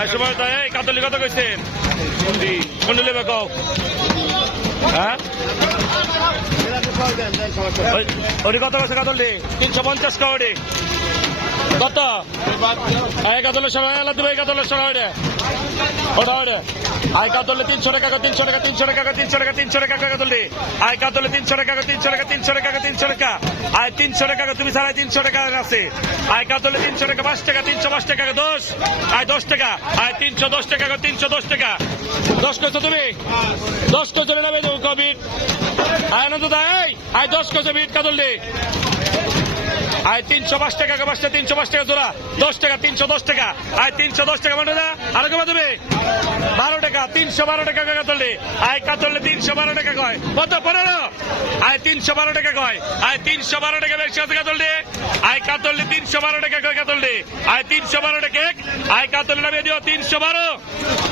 আয় সময় তাই এই কাতলি কত কইছেন কোনটি লেবে কও হ্যাঁ ওটি কত কইছে কাতলি 350 কাউডি কত এই কাতলের সময় আল্লাহ দিবে এই কাতলের সময় ওটা ওটা আয় কাতলে 300 টাকা 300 টাকা 300 টাকা 300 টাকা 300 টাকা কাতলি আয় কাতলে 300 টাকা 300 টাকা 300 টাকা 300 টাকা আয় 300 টাকা তুমি সাড়ে 300 টাকা আছে আয় কাতলে 300 টাকা 5 টাকা 305 টাকা 10 আয় 10 টাকা আয় 310 টাকা 310 টাকা 10 কইছো তুমি 10 কইছো না ভাই কবির আয় না তো তাই আয় 10 কইছো বিট কাতলি আয় 305 টাকা 305 টাকা জোড়া 10 টাকা 310 টাকা আয় 310 টাকা মানে না আর কমা দেবে 12 টাকা 312 টাকা কাতলে আয় কাতলে 312 টাকা কয় কত 15 আয় 312 টাকা কয় আয় 312 টাকা বেশি আছে কাতলে আয় কাতলে 312 টাকা কয় কাতলে আয় 312 টাকা আয় কাতলে নামে দিও 312